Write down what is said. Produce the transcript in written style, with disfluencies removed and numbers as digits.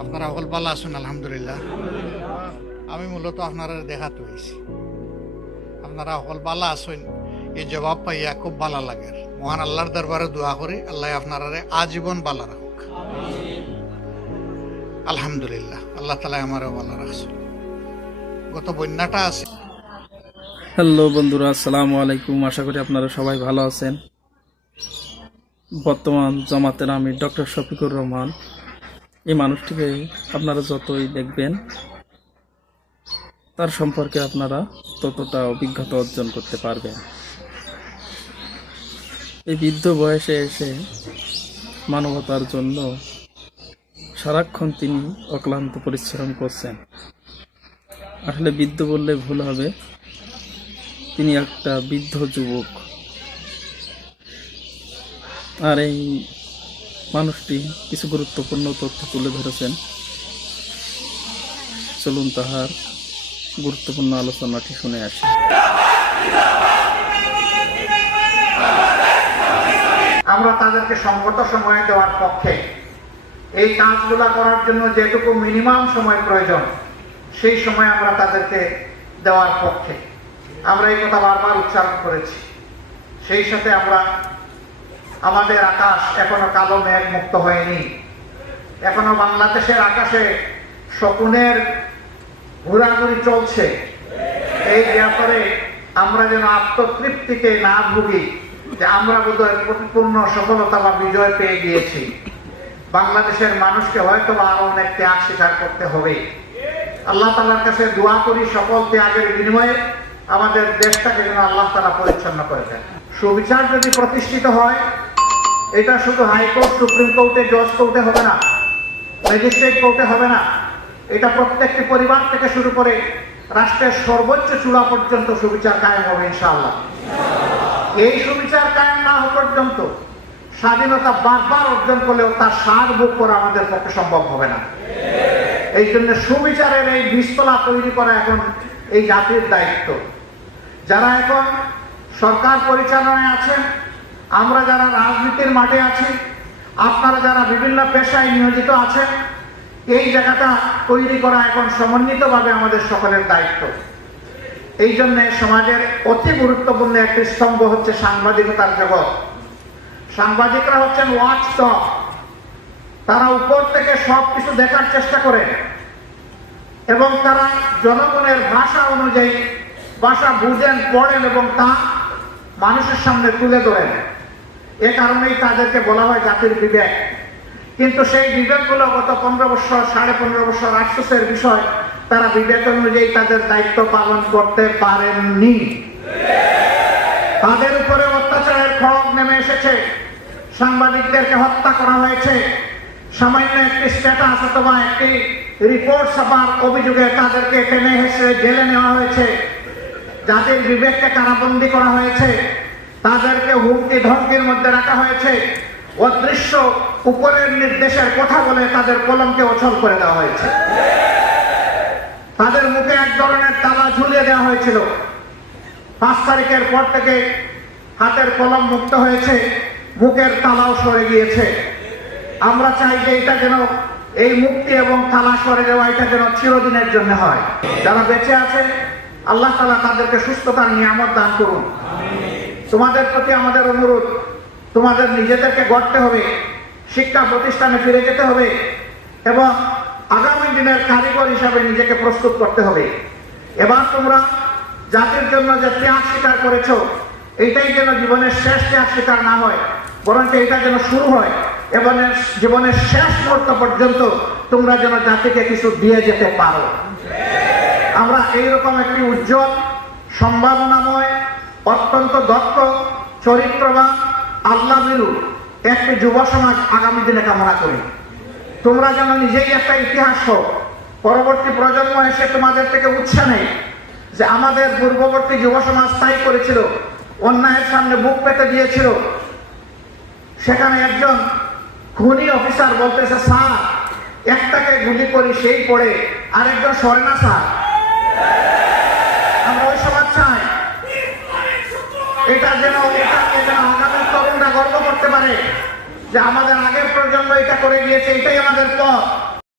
আপনারা সকল ভালো আছেন? আলহামদুলিল্লাহ। আমি মূলত আপনারা দেখাতে হয়েছি, আপনারা সকল ভালো আছেন, এই জবাব পাইয়া খুব ভালো লাগে। মহান আল্লাহর দরবারে দোয়া করি আল্লাহ আপনারা আজীবন ভালো রাখুক। আলহামদুলিল্লাহ, আল্লাহ তালা আমারও ভালো রাখছে। গত বন্যাটা আছে। হ্যালো বন্ধুরা, আসসালামু আলাইকুম। আশা করি আপনারা সবাই ভালো আছেন। বর্তমান জামাতের আমির ডক্টর শফিকুর রহমান, এই মানুষটিকে আপনারা যতই দেখবেন তার সম্পর্কে আপনারা ততটা অভিজ্ঞতা অর্জন করতে পারবেন। এই বৃদ্ধ বয়সে এসে মানবতার জন্য সারাক্ষণ তিনি অক্লান্ত পরিশ্রম করছেন। আসলে বৃদ্ধ বললে ভুল হবে, তিনি একটা বৃদ্ধ যুবক। আর এই মানুষটি কিছু গুরুত্বপূর্ণ তথ্য তুলে ধরেছেন। চলুন তাহার গুরুত্বপূর্ণ আলোচনাটি শুনে আসি। আমরা তাদেরকে সঙ্গত সময় দেওয়ার পক্ষে। এই কাজগুলা করার জন্য যেটুকু মিনিমাম সময় প্রয়োজন সেই সময় আমরা তাদেরকে দেওয়ার পক্ষে। আমরা এই কথা বারবার উচ্চারণ করেছি। সেই সাথে আমরা আমাদের আকাশ এখনো কালো মেঘ মুক্ত হয়নি। এখনো বাংলাদেশের আকাশে শকুনের ঘোরাঘুরি চলছে। এই ব্যাপারে আমরা যেন আত্মতৃপ্তিকে না ভুগি যে আমরা বোধহয় পরিপূর্ণ সফলতা বা বিজয় পেয়ে গিয়েছি। বাংলাদেশের মানুষকে হয়তো আরো অনেক ত্যাগ স্বীকার করতে হবে। আল্লাহ তাআলার কাছে দোয়া করি সকল ত্যাগের বিনিময়ে আমাদের দেশটাকে যেন আল্লাহ তাআলা পরিচ্ছন্ন করে দেন। সুবিচার যদি প্রতিষ্ঠিত হয়, এটা শুধু হাইকোর্ট, সুপ্রিম কোর্টে, জজ কোর্টে হবে না, ম্যাজিস্ট্রেট কোর্টে হবে না। এটা প্রত্যেকটি পরিবার থেকে শুরু করে রাষ্ট্রের সর্বোচ্চ চূড়া পর্যন্ত সুবিচার কায়েম হবে ইনশাআল্লাহ। এই সুবিচার কায়েম না হওয়া পর্যন্ত স্বাধীনতা বারবার অর্জন করলেও তার স্বাদ ভোগ করা আমাদের পক্ষে সম্ভব হবে না। এই জন্য সুবিচারের এই বীজতলা তৈরি করা এখন এই জাতির দায়িত্ব। যারা এখন সরকার পরিচালনায় আছেন, আমরা যারা রাজনীতির মাঠে আছি, আপনারা যারা বিভিন্ন পেশায় নিয়োজিত আছেন, এই জায়গাটা তৈরি করা এখন সমন্বিতভাবে আমাদের সকলের দায়িত্ব। এই জন্য সমাজের অতি গুরুত্বপূর্ণ একটি স্তম্ভ হচ্ছে সাংবাদিকতার জগৎ। সাংবাদিকরা হচ্ছেন ওয়াচ ডগ। তারা উপর থেকে সবকিছু দেখার চেষ্টা করেন এবং তারা জনগণের ভাষা অনুযায়ী ভাষা বুঝেন, পড়েন এবং তা মানুষের সামনে তুলে ধরেন। এ কারণেই তাদেরকে বলা হয় জাতির বিবেক। কিন্তু সেই বিবেকগুলো গত 15 বছর, 15.5 বছর আফসোসের বিষয়, তারা বিবেক অনুযায়ী তাদের দায়িত্ব পালন করতে পারেননি। তাদের উপরে অত্যাচারের খড়গ নেমে এসেছে। সাংবাদিকদেরকে হত্যা করা হয়েছে। সামান্য একটি স্ট্যাটাস অথবা একটি রিপোর্ট ছাপার অভিযোগে তাদেরকে টেনে হেসড়ে জেলে নেওয়া হয়েছে। জাতির বিবেককে কারাবন্দী করা হয়েছে। তাদেরকে হুমকি ধমকির মধ্যে রাখা হয়েছে। অদৃশ্য উপরের নির্দেশের কথা বলে তাদের কলমকে অচল করে দেওয়া হয়েছে। তাদের মুখে এক ধরনের তালা ঝুলিয়ে দেওয়া হয়েছিল। 5 তারিখের পর থেকে হাতের কলম মুক্ত হয়েছে, মুখের তালাও সরে গিয়েছে। আমরা চাই যে এটা যেন, এই মুক্তি এবং তালা সরে যাওয়া, এটা যেন চিরদিনের জন্য হয়। যারা বেঁচে আছে আল্লাহ তাআলা তাদেরকে সুস্থতার নিয়ামত দান করুন। তোমাদের প্রতি আমাদের অনুরোধ, তোমাদের নিজেদেরকে গড়তে হবে, শিক্ষা প্রতিষ্ঠানে ফিরে যেতে হবে এবং আগামী দিনের কারিগর হিসাবে নিজেকে প্রস্তুত করতে হবে। এবার তোমরা জাতির জন্য যে ত্যাগ স্বীকার করেছো, এইটাই যেন জীবনের শেষ ত্যাগ স্বীকার না হয়, বরং এটা যেন শুরু হয় এবং জীবনের শেষ মুহূর্ত পর্যন্ত তোমরা যেন জাতিকে কিছু দিয়ে যেতে পারো। আমরা এইরকম একটি উজ্জ্বল, সম্ভাবনাময়, অত্যন্ত দক্ষ, চরিত্রবান, আল্লাহভীরু একটি যুব সমাজ আগামী দিনে কামনা করি। তোমরা যেন নিজেই একটা ইতিহাস হোক, পরবর্তী প্রজন্ম এসে তোমাদের থেকে উৎসাহ নেই যে আমাদের পূর্ববর্তী যুব সমাজ তাই করেছিল, অন্যায়ের সামনে বুক পেতে দিয়েছিল। সেখানে একজন খুনি অফিসার বলতেছে, স্যার একটাকে গুলি করি সেই পড়ে, আরেকজন সরে না স্যার। আমরা ওই সমাজ চাই। এটা যেন আগামী তরুণরা গর্ব করতে পারে যে আমাদের আগের প্রজন্ম এটা করে গিয়েছে, এটাই আমাদের পথ।